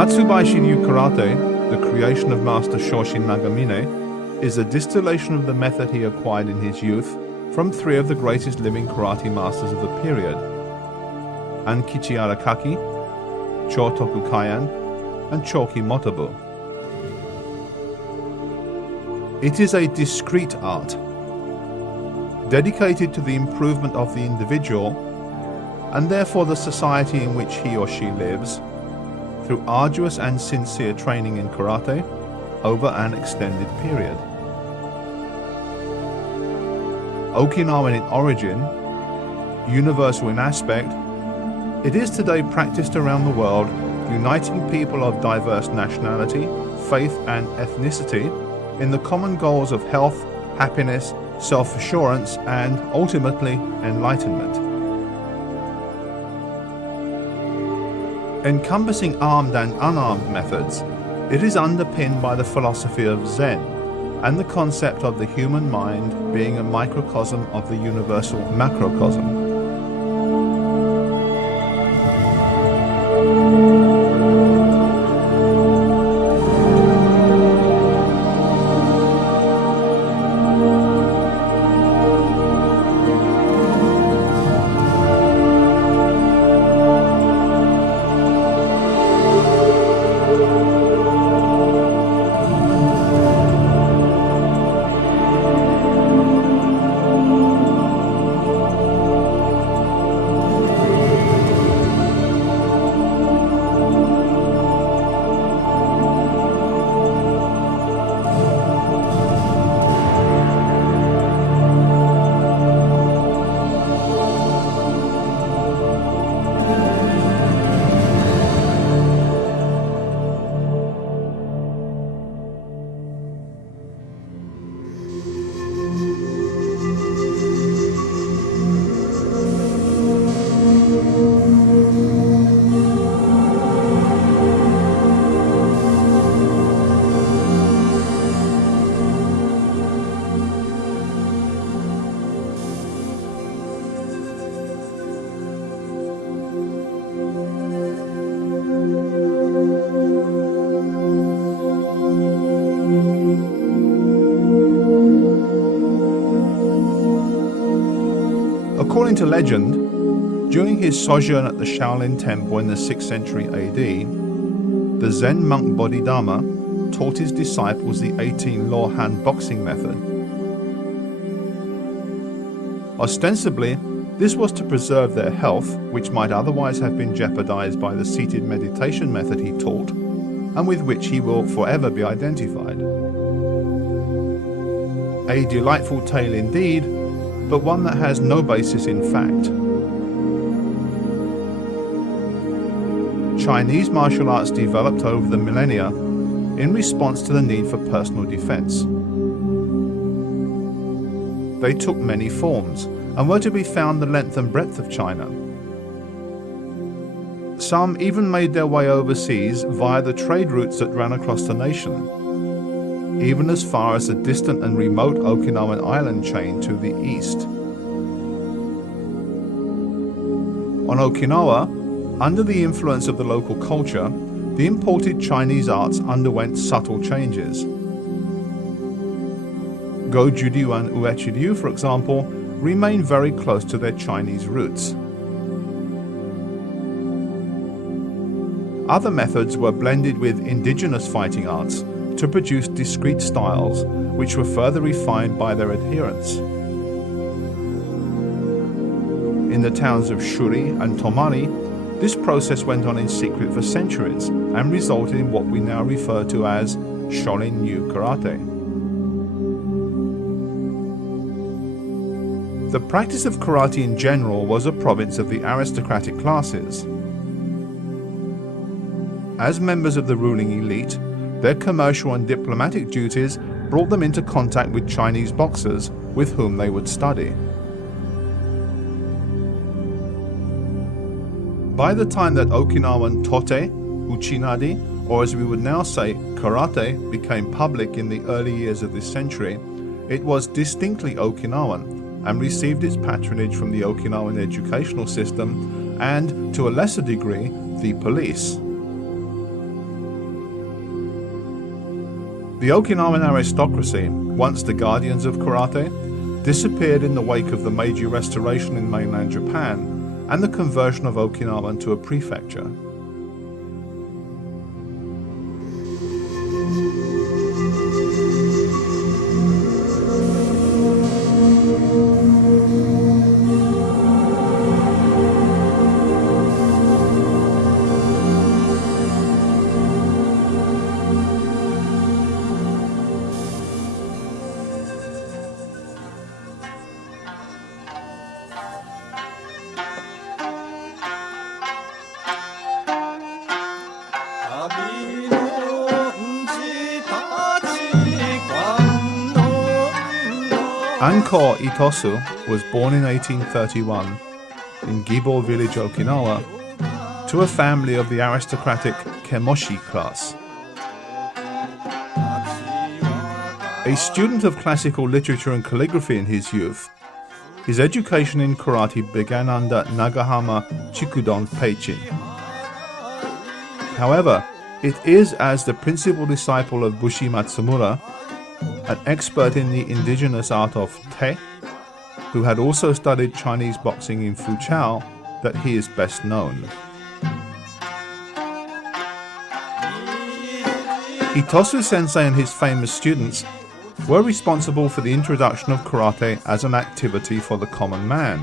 Matsubayashi Ryu Karate, the creation of Master Shoshin Nagamine, is a distillation of the method he acquired in his youth from three of the greatest living karate masters of the period: Ankichi Arakaki, Chotoku Kaian, and Choki Motobu. It is a discrete art, dedicated to the improvement of the individual and therefore the society in which he or she lives, through arduous and sincere training in karate over an extended period. Okinawan in origin, universal in aspect, it is today practiced around the world, uniting people of diverse nationality, faith and ethnicity in the common goals of health, happiness, self-assurance and, ultimately, enlightenment. Encompassing armed and unarmed methods, it is underpinned by the philosophy of Zen and the concept of the human mind being a microcosm of the universal macrocosm. According to legend, during his sojourn at the Shaolin Temple in the 6th century AD, the Zen monk Bodhidharma taught his disciples the 18-law hand boxing method. Ostensibly, this was to preserve their health, which might otherwise have been jeopardized by the seated meditation method he taught, and with which he will forever be identified. A delightful tale indeed, but one that has no basis in fact. Chinese martial arts developed over the millennia in response to the need for personal defense. They took many forms and were to be found the length and breadth of China. Some even made their way overseas via the trade routes that ran across the nation, even as far as the distant and remote Okinawan island chain to the east. On Okinawa, under the influence of the local culture, the imported Chinese arts underwent subtle changes. Go-Juryu and Uechi-Ryu, for example, remain very close to their Chinese roots. Other methods were blended with indigenous fighting arts to produce discrete styles, which were further refined by their adherents. In the towns of Shuri and Tomari, this process went on in secret for centuries and resulted in what we now refer to as Shorin Ryu Karate. The practice of karate in general was a province of the aristocratic classes. As members of the ruling elite, their commercial and diplomatic duties brought them into contact with Chinese boxers with whom they would study. By the time that Okinawan tote, uchinadi, or as we would now say, karate, became public in the early years of this century, it was distinctly Okinawan and received its patronage from the Okinawan educational system and, to a lesser degree, the police. The Okinawan aristocracy, once the guardians of karate, disappeared in the wake of the Meiji Restoration in mainland Japan and the conversion of Okinawa to a prefecture. Anko Itosu was born in 1831 in Gibo village, Okinawa, to a family of the aristocratic Kemoshi class. A student of classical literature and calligraphy in his youth, his education in karate began under Nagahama Chikudon Peichin. However, it is as the principal disciple of Bushi Matsumura, an expert in the indigenous art of te, who had also studied Chinese boxing in Fuchao, that he is best known. Itosu Sensei and his famous students were responsible for the introduction of karate as an activity for the common man.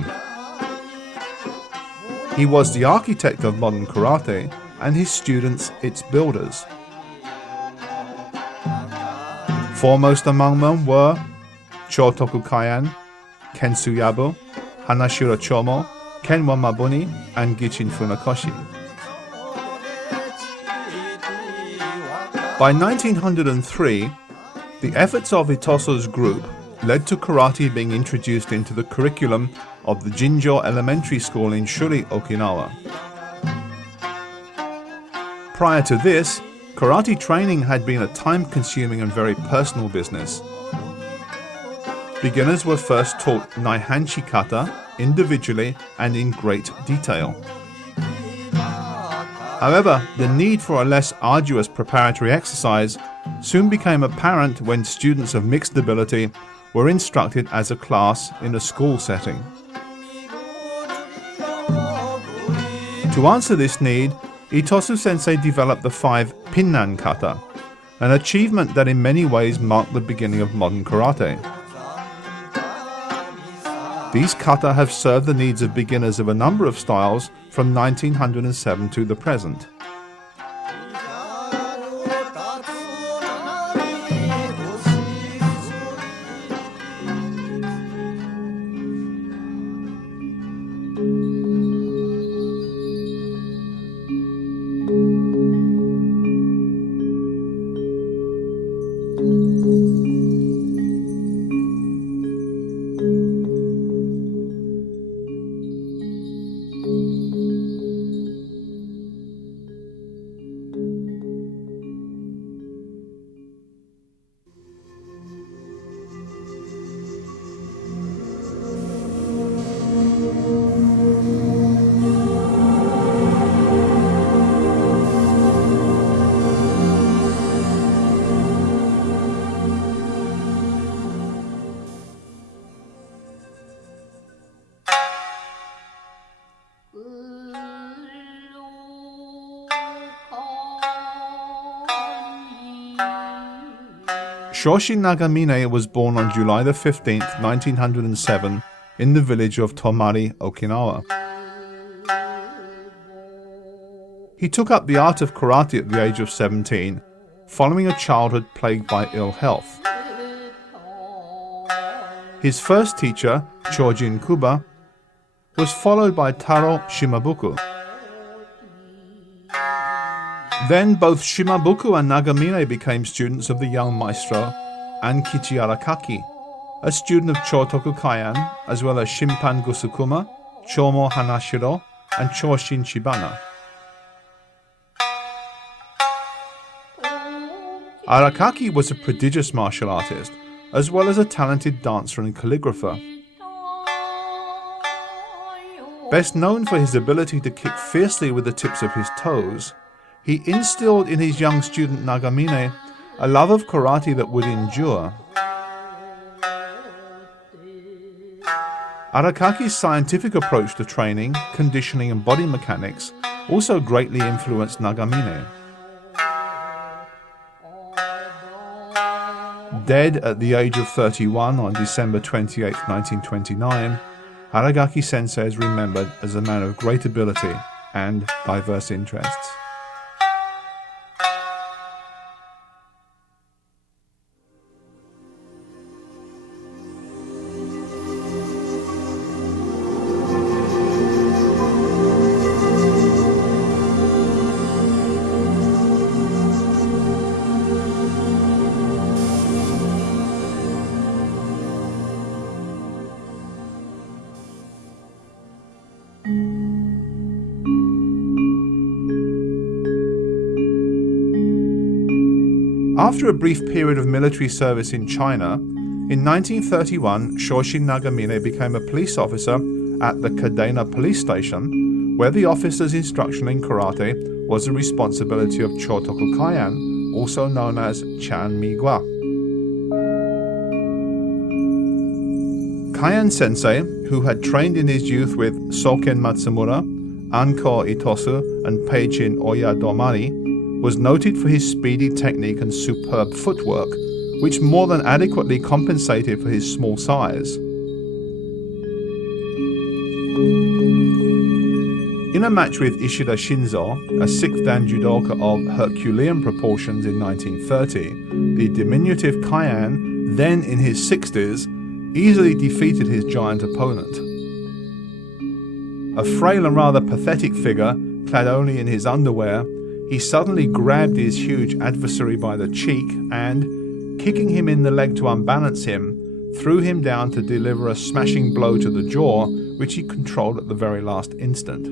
He was the architect of modern karate and his students its builders. Foremost among them were Chotoku Kaian, Kensuyabu, Hanashiro Chomo, Kenwa Mabuni, and Gichin Funakoshi. By 1903, the efforts of Itosu's group led to karate being introduced into the curriculum of the Jinjo Elementary School in Shuri, Okinawa. Prior to this, karate training had been a time-consuming and very personal business. Beginners were first taught Naihanchi kata individually and in great detail. However, the need for a less arduous preparatory exercise soon became apparent when students of mixed ability were instructed as a class in a school setting. To answer this need, Itosu Sensei developed the 5 Pinnan kata, an achievement that in many ways marked the beginning of modern karate. These kata have served the needs of beginners of a number of styles from 1907 to the present. Shorin Nagamine was born on July 15, 1907, in the village of Tomari, Okinawa. He took up the art of karate at the age of 17, following a childhood plagued by ill health. His first teacher, Chojin Kuba, was followed by Taro Shimabuku. Then both Shimabuku and Nagamine became students of the young maestro Ankichi Arakaki, a student of Chotoku Kaian, as well as Shimpan Gusukuma, Chomo Hanashiro, and Choshin Shibana. Arakaki was a prodigious martial artist, as well as a talented dancer and calligrapher. Best known for his ability to kick fiercely with the tips of his toes, he instilled in his young student Nagamine a love of karate that would endure. Arakaki's scientific approach to training, conditioning and body mechanics also greatly influenced Nagamine. Dead at the age of 31 on December 28, 1929, Aragaki Sensei is remembered as a man of great ability and diverse interests. After a brief period of military service in China, in 1931 Shorin Nagamine became a police officer at the Kadena police station, where the officer's instruction in karate was the responsibility of Chotoku Kaian, also known as Chan Migwa. Kaian Sensei, who had trained in his youth with Soken Matsumura, Anko Itosu and Peichin Oyadomari, was noted for his speedy technique and superb footwork, which more than adequately compensated for his small size. In a match with Ishida Shinzo, a 6th dan judoka of Herculean proportions in 1930, the diminutive Kaian, then in his 60s, easily defeated his giant opponent. A frail and rather pathetic figure, clad only in his underwear, he suddenly grabbed his huge adversary by the cheek and, kicking him in the leg to unbalance him, threw him down to deliver a smashing blow to the jaw, which he controlled at the very last instant.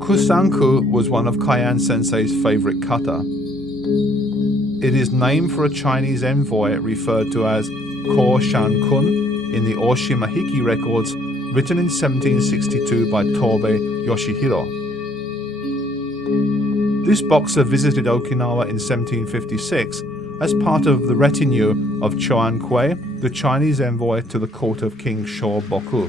Kusanku was one of Kaian Sensei's favorite kata. It is named for a Chinese envoy referred to as Ko Shan-kun in the Oshima Hiki records, written in 1762 by Tobe Yoshihiro. This boxer visited Okinawa in 1756 as part of the retinue of Choan Kui, the Chinese envoy to the court of King Shoboku.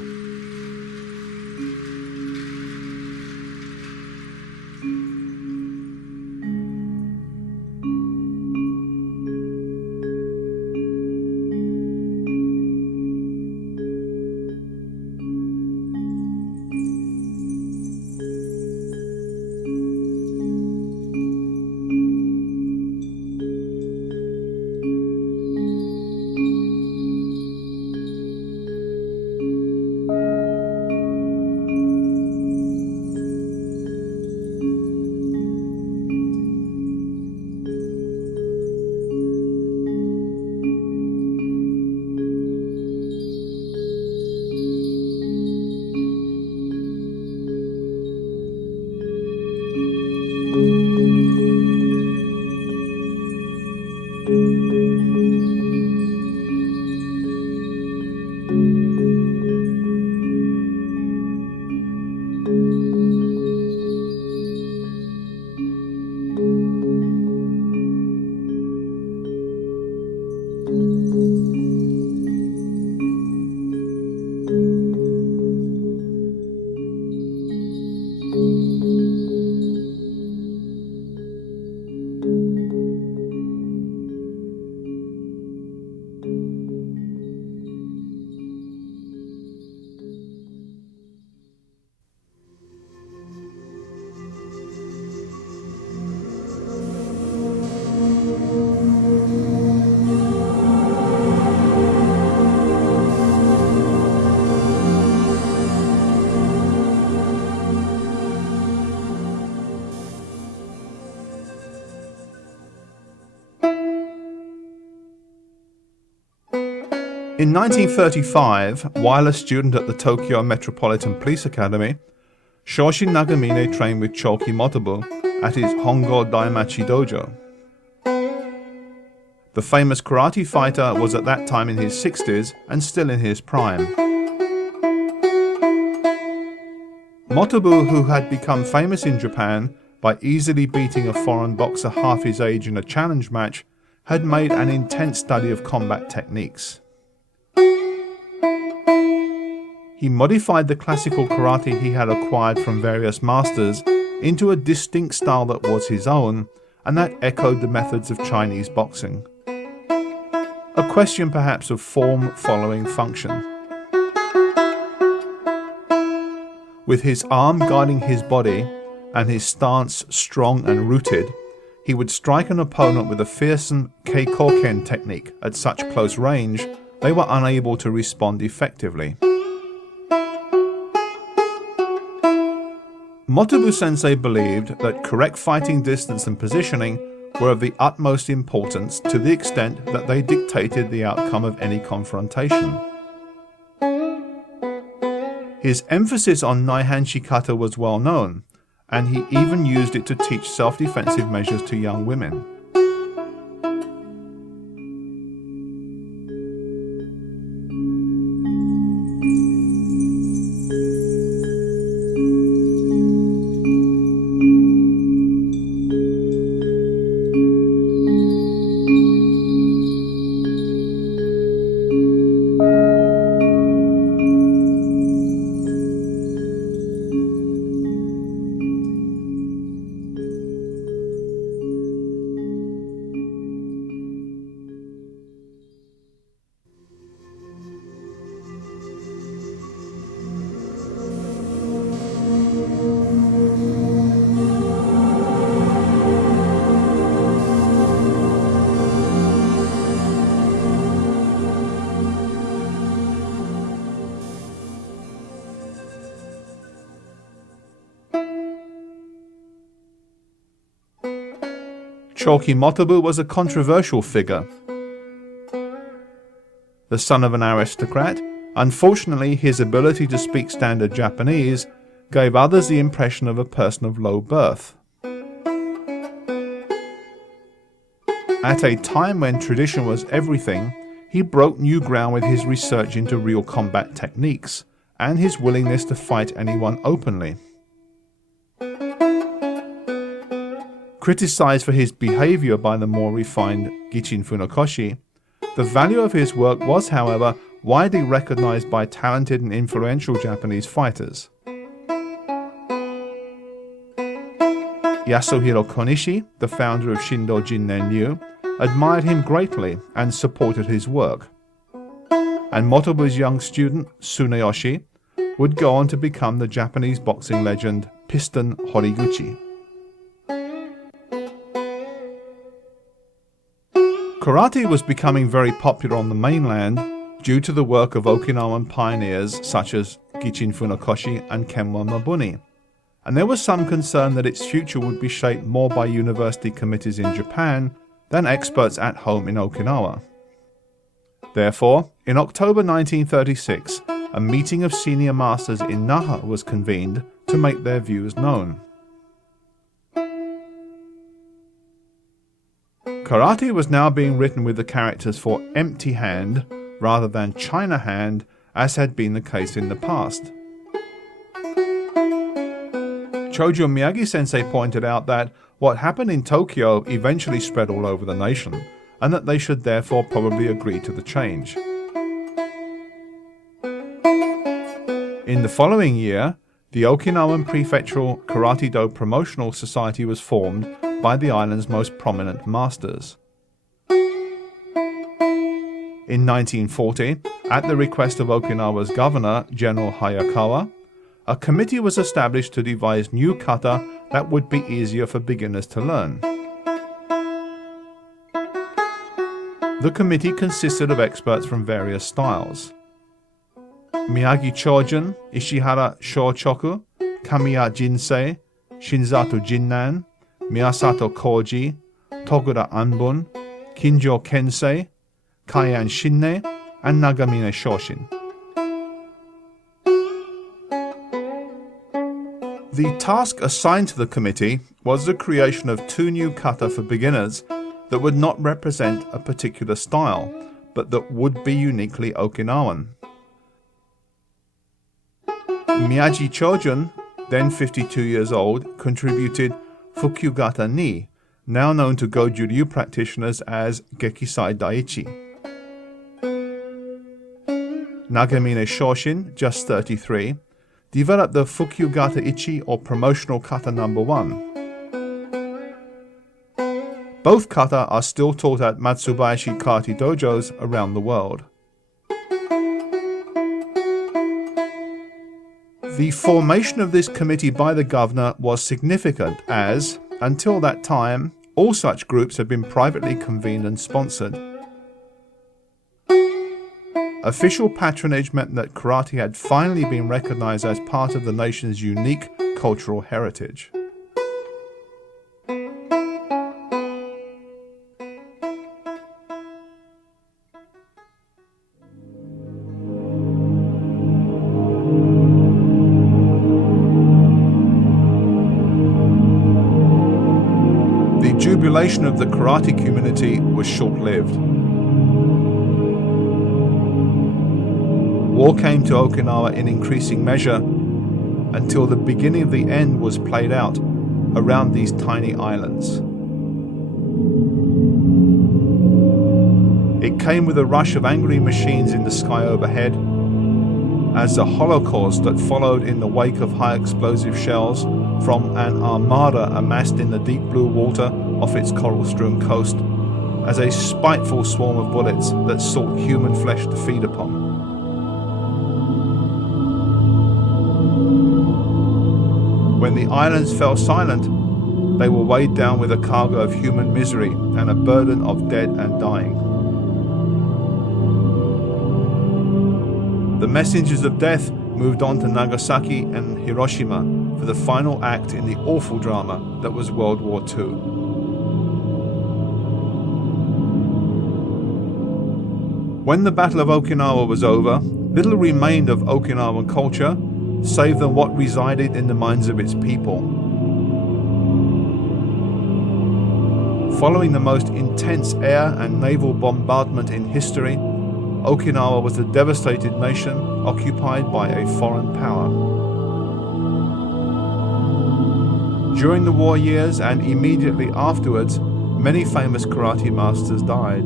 In 1935, while a student at the Tokyo Metropolitan Police Academy, Shorin Nagamine trained with Choki Motobu at his Hongo Daimachi dojo. The famous karate fighter was at that time in his 60s and still in his prime. Motobu, who had become famous in Japan, by easily beating a foreign boxer half his age in a challenge match, had made an intense study of combat techniques. He modified the classical karate he had acquired from various masters into a distinct style that was his own, and that echoed the methods of Chinese boxing. A question perhaps of form following function. With his arm guiding his body and his stance strong and rooted, he would strike an opponent with a fearsome keikoken technique at such close range they were unable to respond effectively. Motobu Sensei believed that correct fighting distance and positioning were of the utmost importance to the extent that they dictated the outcome of any confrontation. His emphasis on Naihan Shikata was well known, and he even used it to teach self-defensive measures to young women. Choki Motobu was a controversial figure. The son of an aristocrat, unfortunately his ability to speak standard Japanese gave others the impression of a person of low birth. At a time when tradition was everything, he broke new ground with his research into real combat techniques and his willingness to fight anyone openly. Criticized for his behavior by the more refined Gichin Funakoshi, the value of his work was, however, widely recognized by talented and influential Japanese fighters. Yasuhiro Konishi, the founder of Shindo Jinnen Ryu, admired him greatly and supported his work. And Motobu's young student, Tsuneyoshi, would go on to become the Japanese boxing legend Piston Horiguchi. Karate was becoming very popular on the mainland due to the work of Okinawan pioneers such as Gichin Funakoshi and Kenwa Mabuni, and there was some concern that its future would be shaped more by university committees in Japan than experts at home in Okinawa. Therefore, in October 1936, a meeting of senior masters in Naha was convened to make their views known. Karate was now being written with the characters for empty hand rather than China hand, as had been the case in the past. Chojo Miyagi Sensei pointed out that what happened in Tokyo eventually spread all over the nation, and that they should therefore probably agree to the change. In the following year, the Okinawan Prefectural Karate-Do Promotional Society was formed by the island's most prominent masters. In 1940, at the request of Okinawa's governor, General Hayakawa, a committee was established to devise new kata that would be easier for beginners to learn. The committee consisted of experts from various styles. Miyagi Chojun, Ishihara Shochoku, Kamiya Jinsei, Shinzato Jinnan, Miyasato Koji, Togura Anbun, Kinjo Kensei, Kaian Shinne, and Nagamine Shoshin. The task assigned to the committee was the creation of 2 new kata for beginners that would not represent a particular style, but that would be uniquely Okinawan. Miyagi Chojun, then 52 years old, contributed Fukyugata Ni, now known to Goju-ryu practitioners as Gekisai Daichi. Nagamine Shorin, just 33, developed the Fukyugata Ichi or promotional kata number 1. Both kata are still taught at Matsubayashi karate dojos around the world. The formation of this committee by the governor was significant as, until that time, all such groups had been privately convened and sponsored. Official patronage meant that karate had finally been recognized as part of the nation's unique cultural heritage. The jubilation of the karate community was short-lived. War came to Okinawa in increasing measure until the beginning of the end was played out around these tiny islands. It came with a rush of angry machines in the sky overhead, as the holocaust that followed in the wake of high explosive shells from an armada amassed in the deep blue water off its coral-strewn coast, as a spiteful swarm of bullets that sought human flesh to feed upon. When the islands fell silent, they were weighed down with a cargo of human misery and a burden of dead and dying. The messengers of death moved on to Nagasaki and Hiroshima for the final act in the awful drama that was World War II. When the Battle of Okinawa was over, little remained of Okinawan culture save than what resided in the minds of its people. Following the most intense air and naval bombardment in history, Okinawa was a devastated nation occupied by a foreign power. During the war years and immediately afterwards, many famous karate masters died.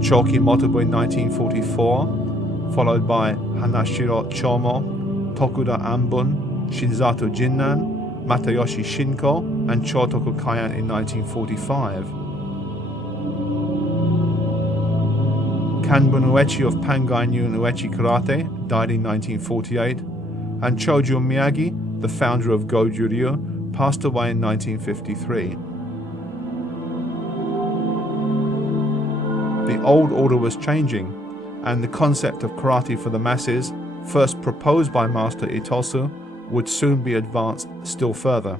Choki Motobu in 1944, followed by Hanashiro Chomo, Tokuda Anbun, Shinzato Jinnan, Matayoshi Shinko, and Chotoku Kayan in 1945. Kanbun Uechi of Pangainyu Uechi Karate died in 1948, and Choju Miyagi, the founder of Goju-ryu, passed away in 1953. The old order was changing, and the concept of karate for the masses, first proposed by Master Itosu, would soon be advanced still further.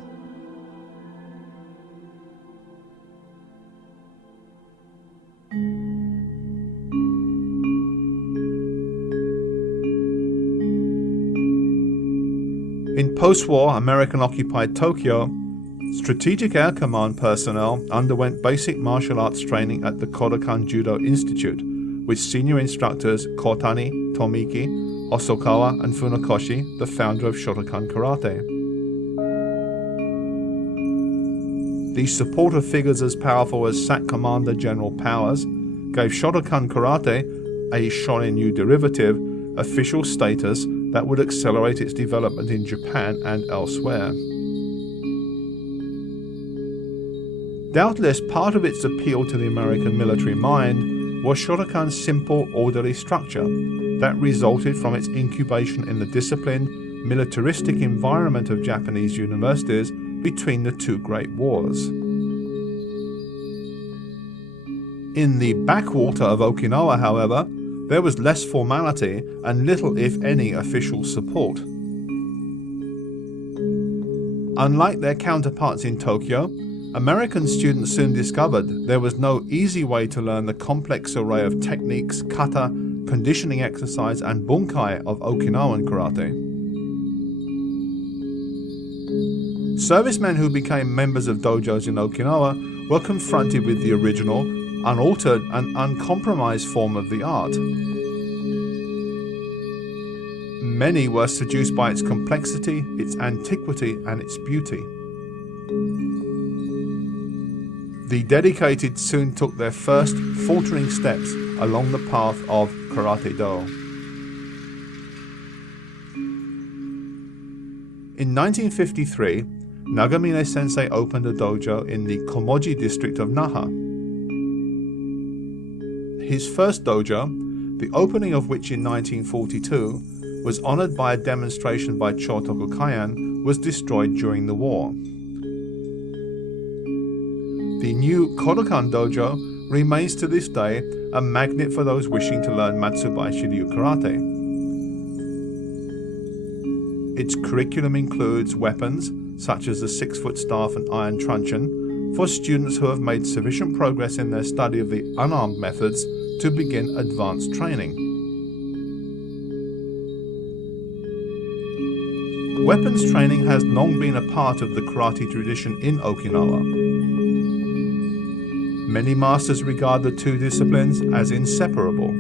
In post-war American-occupied Tokyo, Strategic Air Command personnel underwent basic martial arts training at the Kodokan Judo Institute, with senior instructors Kotani, Tomiki, Hosokawa, and Funakoshi, the founder of Shotokan Karate. These supportive figures as powerful as SAC Commander General Powers gave Shotokan Karate, a Shorin-ryu derivative, official status that would accelerate its development in Japan and elsewhere. Doubtless part of its appeal to the American military mind was Shotokan's simple, orderly structure that resulted from its incubation in the disciplined, militaristic environment of Japanese universities between the two great wars. In the backwater of Okinawa, however, there was less formality and little, if any, official support. Unlike their counterparts in Tokyo, American students soon discovered there was no easy way to learn the complex array of techniques, kata, conditioning exercise, and bunkai of Okinawan karate. Servicemen who became members of dojos in Okinawa were confronted with the original, unaltered, and uncompromised form of the art. Many were seduced by its complexity, its antiquity, and its beauty. The dedicated soon took their first faltering steps along the path of Karate-do. In 1953, Nagamine Sensei opened a dojo in the Komoji district of Naha. His first dojo, the opening of which in 1942 was honored by a demonstration by Chotoku Kaian, was destroyed during the war. The new Kodokan dojo remains to this day a magnet for those wishing to learn Matsubayashi Ryu karate. Its curriculum includes weapons such as the 6-foot staff and iron truncheon for students who have made sufficient progress in their study of the unarmed methods to begin advanced training. Weapons training has long been a part of the karate tradition in Okinawa. Many masters regard the two disciplines as inseparable.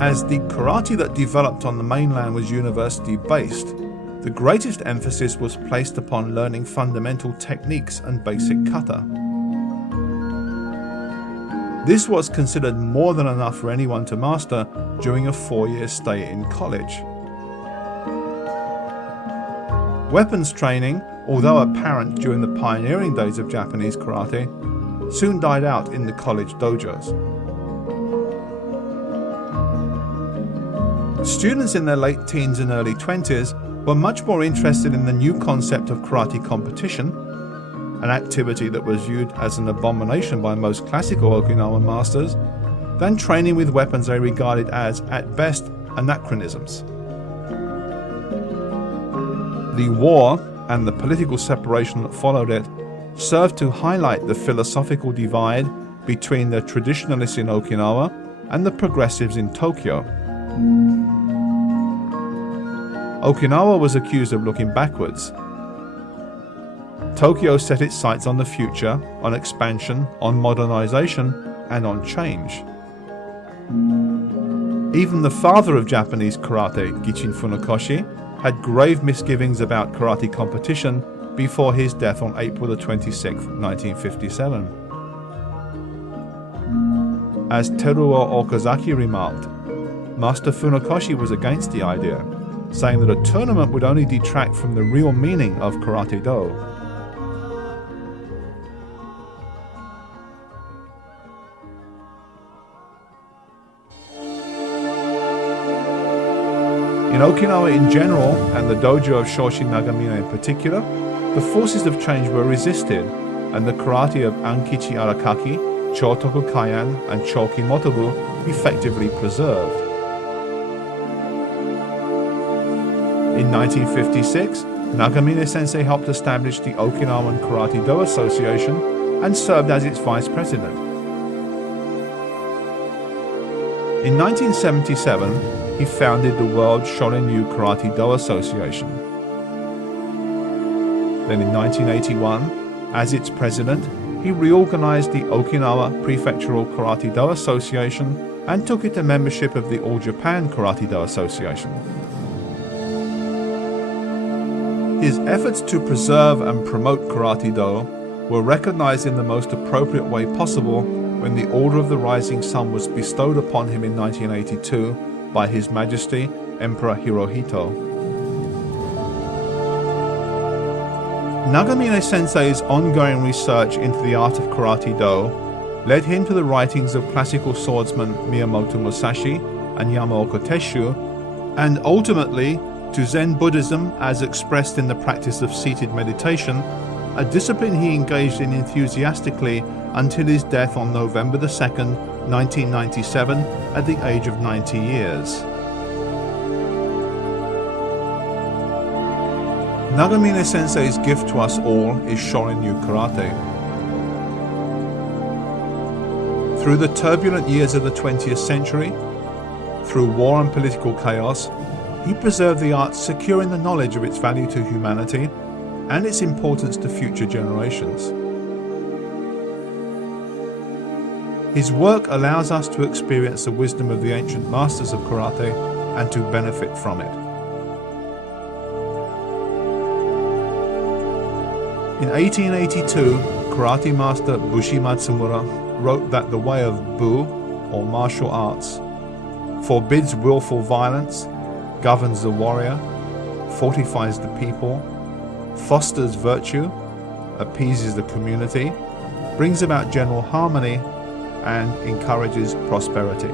As the karate that developed on the mainland was university-based, the greatest emphasis was placed upon learning fundamental techniques and basic kata. This was considered more than enough for anyone to master during a 4-year stay in college. Weapons training, although apparent during the pioneering days of Japanese karate, soon died out in the college dojos. Students in their late teens and early 20s were much more interested in the new concept of karate competition, an activity that was viewed as an abomination by most classical Okinawan masters, than training with weapons they regarded as, at best, anachronisms. The war and the political separation that followed it served to highlight the philosophical divide between the traditionalists in Okinawa and the progressives in Tokyo. Okinawa was accused of looking backwards. Tokyo set its sights on the future, on expansion, on modernization, and on change. Even the father of Japanese karate, Gichin Funakoshi, had grave misgivings about karate competition before his death on April 26, 1957. As Teruo Okazaki remarked, Master Funakoshi was against the idea, saying that a tournament would only detract from the real meaning of Karate-do. In Okinawa in general, and the dojo of Shoshin Nagamine in particular, the forces of change were resisted, and the karate of Ankichi Arakaki, Chotoku Kaian, and Choki Motobu effectively preserved. In 1956, Nagamine Sensei helped establish the Okinawan Karate-do Association and served as its vice president. In 1977, he founded the World Shorin Karate-do Association. Then in 1981, as its president, he reorganized the Okinawa Prefectural Karate-Do Association and took it to membership of the All Japan Karate-Do Association. His efforts to preserve and promote Karate-Do were recognized in the most appropriate way possible when the Order of the Rising Sun was bestowed upon him in 1982 by His Majesty Emperor Hirohito. Nagamine Sensei's ongoing research into the art of Karate-Do led him to the writings of classical swordsmen Miyamoto Musashi and Yamaoka Teshu, and ultimately to Zen Buddhism as expressed in the practice of seated meditation, a discipline he engaged in enthusiastically until his death on November 2nd, 1997, at the age of 90 years. Nagamine Sensei's gift to us all is Shorin-ryu Karate. Through the turbulent years of the 20th century, through war and political chaos, he preserved the art secure in the knowledge of its value to humanity and its importance to future generations. His work allows us to experience the wisdom of the ancient masters of karate and to benefit from it. In 1882, karate master Bushi Matsumura wrote that the way of Bu, or martial arts, forbids willful violence, governs the warrior, fortifies the people, fosters virtue, appeases the community, brings about general harmony, and encourages prosperity.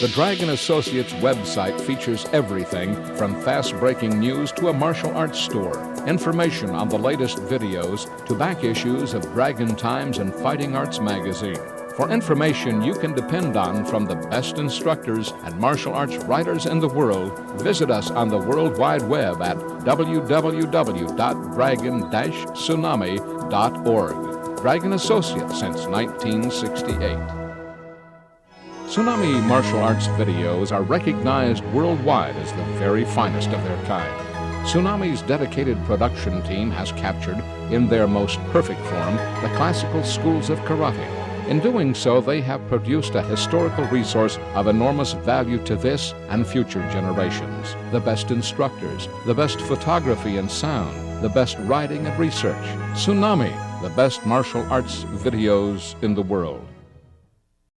The Dragon Associates website features everything from fast-breaking news to a martial arts store, information on the latest videos to back issues of Dragon Times and Fighting Arts magazine. For information you can depend on from the best instructors and martial arts writers in the world, visit us on the World Wide Web at www.dragon-tsunami.org. Dragon Associates since 1968. Tsunami martial arts videos are recognized worldwide as the very finest of their kind. Tsunami's dedicated production team has captured, in their most perfect form, the classical schools of karate. In doing so, they have produced a historical resource of enormous value to this and future generations. The best instructors, the best photography and sound, the best writing and research. Tsunami, the best martial arts videos in the world.